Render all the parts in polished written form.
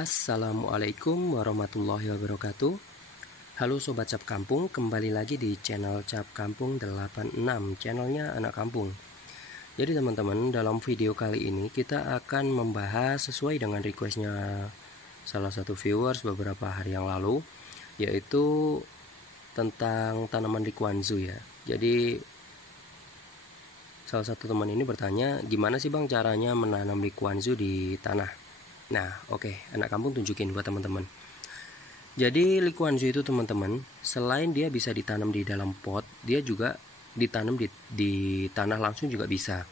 Assalamualaikum warahmatullahi wabarakatuh. Halo Sobat Cap Kampung, kembali lagi di channel Cap Kampung 86, channelnya anak kampung. Jadi teman-teman, dalam video kali ini kita akan membahas sesuai dengan requestnya salah satu viewers beberapa hari yang lalu, yaitu tentang tanaman Liquanzu ya. Jadi salah satu teman ini bertanya, gimana sih bang caranya menanam Liquanzu di tanah? Nah, oke, anak kampung tunjukin buat teman-teman. Jadi Liquanzu itu teman-teman, selain dia bisa ditanam di dalam pot, dia juga ditanam di tanah langsung juga bisa.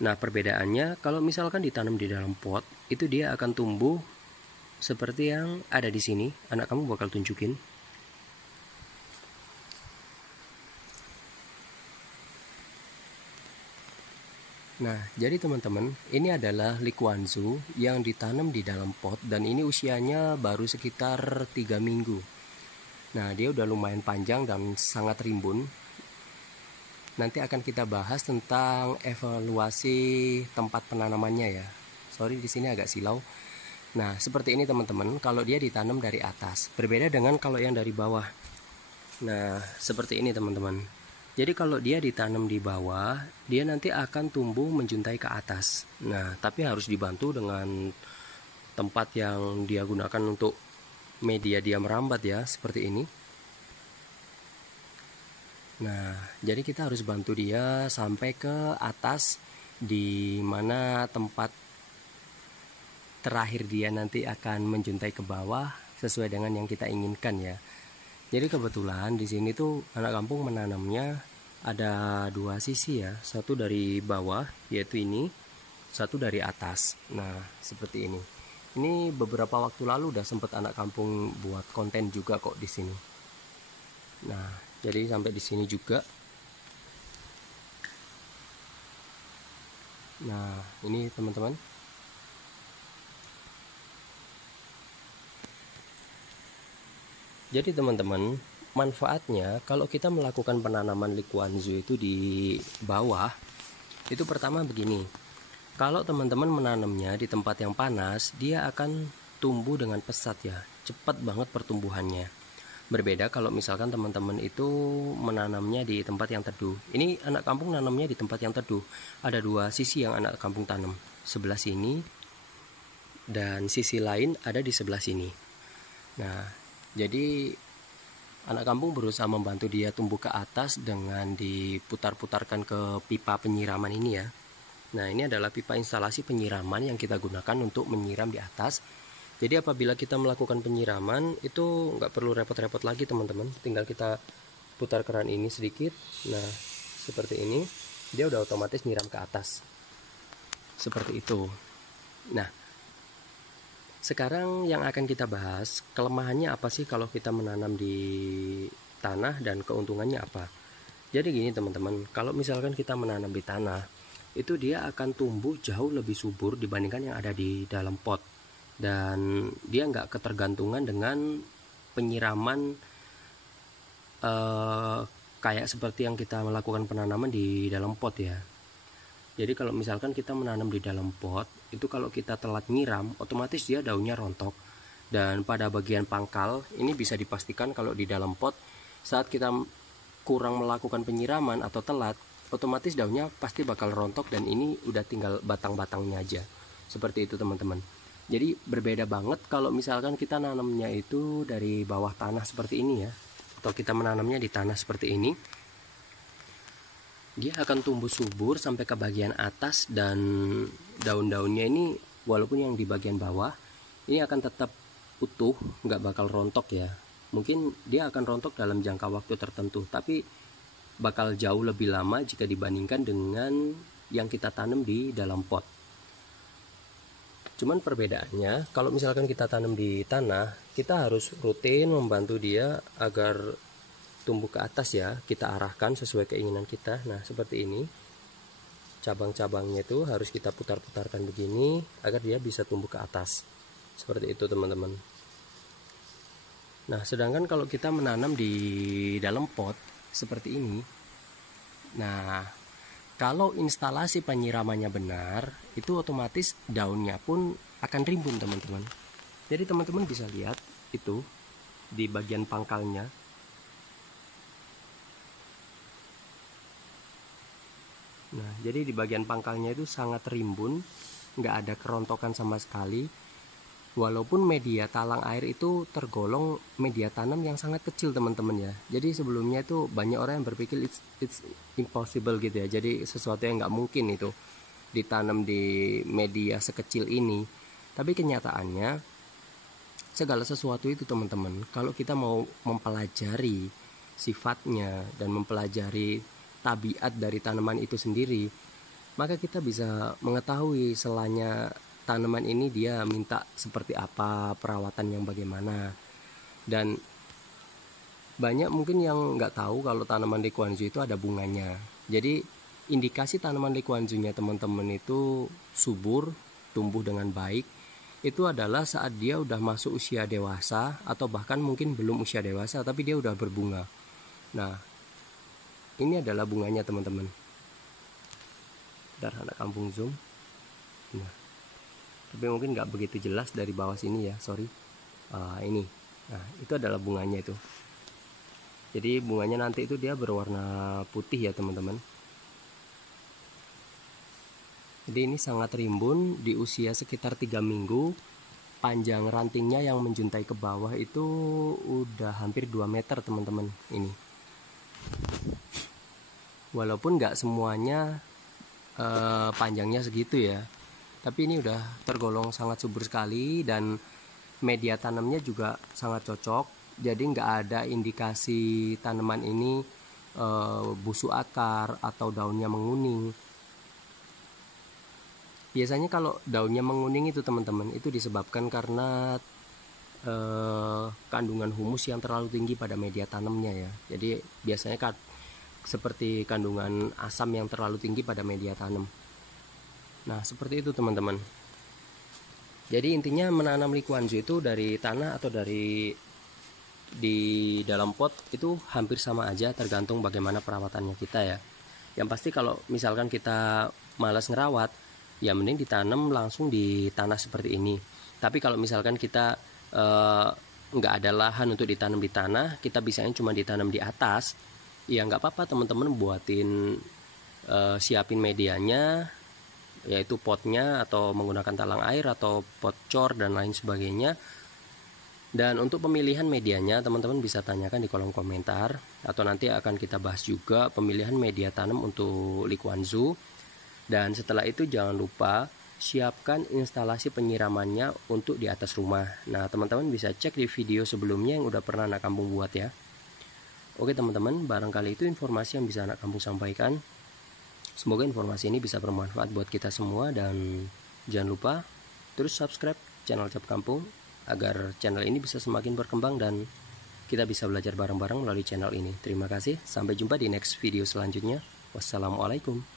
Nah, perbedaannya kalau misalkan ditanam di dalam pot, itu dia akan tumbuh seperti yang ada di sini. Anak kamu bakal tunjukin. Nah, jadi teman-teman, ini adalah Liquanzu yang ditanam di dalam pot dan ini usianya baru sekitar 3 minggu. Nah, dia udah lumayan panjang dan sangat rimbun. Nanti akan kita bahas tentang evaluasi tempat penanamannya ya. Sorry, di sini agak silau. Nah, seperti ini teman-teman, kalau dia ditanam dari atas, berbeda dengan kalau yang dari bawah. Nah, seperti ini teman-teman. Jadi kalau dia ditanam di bawah, dia nanti akan tumbuh menjuntai ke atas. Nah, tapi harus dibantu dengan tempat yang dia gunakan untuk media dia merambat ya, seperti ini. Nah, jadi kita harus bantu dia sampai ke atas, di mana tempat terakhir dia nanti akan menjuntai ke bawah sesuai dengan yang kita inginkan ya. Jadi kebetulan di sini tuh anak kampung menanamnya ada dua sisi ya, satu dari bawah yaitu ini, satu dari atas. Nah, seperti ini. Ini beberapa waktu lalu udah sempet anak kampung buat konten juga kok di sini. Nah, jadi sampai di sini juga. Nah, ini teman-teman. Jadi teman-teman, manfaatnya kalau kita melakukan penanaman Liquanzu itu di bawah, itu pertama begini. Kalau teman-teman menanamnya di tempat yang panas, dia akan tumbuh dengan pesat ya, cepat banget pertumbuhannya. Berbeda kalau misalkan teman-teman itu menanamnya di tempat yang teduh. Ini anak kampung nanamnya di tempat yang teduh. Ada dua sisi yang anak kampung tanam, sebelah sini dan sisi lain ada di sebelah sini. Nah, jadi anak kampung berusaha membantu dia tumbuh ke atas dengan diputar-putarkan ke pipa penyiraman ini ya. Nah, ini adalah pipa instalasi penyiraman yang kita gunakan untuk menyiram di atas. Jadi apabila kita melakukan penyiraman itu nggak perlu repot-repot lagi teman-teman. Tinggal kita putar keran ini sedikit. Nah, seperti ini, dia udah otomatis nyiram ke atas. Seperti itu. Nah, sekarang yang akan kita bahas, kelemahannya apa sih kalau kita menanam di tanah dan keuntungannya apa. Jadi gini teman-teman, kalau misalkan kita menanam di tanah, itu dia akan tumbuh jauh lebih subur dibandingkan yang ada di dalam pot. Dan dia nggak ketergantungan dengan penyiraman kayak seperti yang kita melakukan penanaman di dalam pot ya. Jadi kalau misalkan kita menanam di dalam pot, itu kalau kita telat nyiram, otomatis dia daunnya rontok. Dan pada bagian pangkal, ini bisa dipastikan kalau di dalam pot, saat kita kurang melakukan penyiraman atau telat, otomatis daunnya pasti bakal rontok dan ini udah tinggal batang-batangnya aja. Seperti itu teman-teman. Jadi berbeda banget kalau misalkan kita nanamnya itu dari bawah tanah seperti ini ya. Atau kita menanamnya di tanah seperti ini. Dia akan tumbuh subur sampai ke bagian atas dan daun-daunnya ini walaupun yang di bagian bawah ini akan tetap utuh, nggak bakal rontok ya. Mungkin dia akan rontok dalam jangka waktu tertentu, tapi bakal jauh lebih lama jika dibandingkan dengan yang kita tanam di dalam pot. Cuman perbedaannya kalau misalkan kita tanam di tanah, kita harus rutin membantu dia agar tumbuh ke atas ya, kita arahkan sesuai keinginan kita. Nah, seperti ini. Cabang-cabangnya itu harus kita putar-putarkan begini agar dia bisa tumbuh ke atas. Seperti itu, teman-teman. Nah, sedangkan kalau kita menanam di dalam pot seperti ini. Nah, kalau instalasi penyiramannya benar, itu otomatis daunnya pun akan rimbun, teman-teman. Jadi teman-teman bisa lihat itu di bagian pangkalnya. Nah, jadi di bagian pangkalnya itu sangat rimbun, nggak ada kerontokan sama sekali. Walaupun media talang air itu tergolong media tanam yang sangat kecil teman-teman ya. Jadi sebelumnya itu banyak orang yang berpikir it's impossible gitu ya. Jadi sesuatu yang nggak mungkin itu ditanam di media sekecil ini. Tapi kenyataannya segala sesuatu itu teman-teman, kalau kita mau mempelajari sifatnya dan mempelajari tabiat dari tanaman itu sendiri, maka kita bisa mengetahui selanya tanaman ini dia minta seperti apa, perawatan yang bagaimana. Dan banyak mungkin yang nggak tahu kalau tanaman likuanzu itu ada bunganya. Jadi indikasi tanaman likuanzunya teman-teman itu subur, tumbuh dengan baik, itu adalah saat dia udah masuk usia dewasa, atau bahkan mungkin belum usia dewasa tapi dia udah berbunga. Nah, ini adalah bunganya teman-teman. Bentar, anak kampung zoom. Nah, tapi mungkin nggak begitu jelas dari bawah sini ya, sorry. Ini, nah itu adalah bunganya itu. Jadi bunganya nanti itu dia berwarna putih ya teman-teman. Jadi ini sangat rimbun, di usia sekitar 3 minggu. Panjang rantingnya yang menjuntai ke bawah itu udah hampir 2 meter teman-teman ini. Walaupun nggak semuanya panjangnya segitu ya, tapi ini udah tergolong sangat subur sekali dan media tanamnya juga sangat cocok. Jadi nggak ada indikasi tanaman ini busuk akar atau daunnya menguning. Biasanya kalau daunnya menguning itu teman-teman, itu disebabkan karena kandungan humus yang terlalu tinggi pada media tanamnya ya. Jadi biasanya seperti kandungan asam yang terlalu tinggi pada media tanam. Nah, seperti itu teman-teman. Jadi intinya menanam likuanzu itu dari tanah atau dari di dalam pot itu hampir sama aja, tergantung bagaimana perawatannya kita ya. Yang pasti kalau misalkan kita malas ngerawat, ya mending ditanam langsung di tanah seperti ini. Tapi kalau misalkan kita nggak ada lahan untuk ditanam di tanah, kita bisanya cuma ditanam di atas, ya nggak apa-apa teman-teman buatin siapin medianya, yaitu potnya atau menggunakan talang air atau pot cor dan lain sebagainya. Dan untuk pemilihan medianya teman-teman bisa tanyakan di kolom komentar, atau nanti akan kita bahas juga pemilihan media tanam untuk likuanzu. Dan setelah itu jangan lupa siapkan instalasi penyiramannya untuk di atas rumah. Nah teman-teman bisa cek di video sebelumnya yang udah pernah anak kampung buat ya. Oke teman-teman, barangkali itu informasi yang bisa anak kampung sampaikan. Semoga informasi ini bisa bermanfaat buat kita semua, dan jangan lupa terus subscribe channel Cap Kampung agar channel ini bisa semakin berkembang dan kita bisa belajar bareng-bareng melalui channel ini. Terima kasih, sampai jumpa di next video selanjutnya. Wassalamualaikum.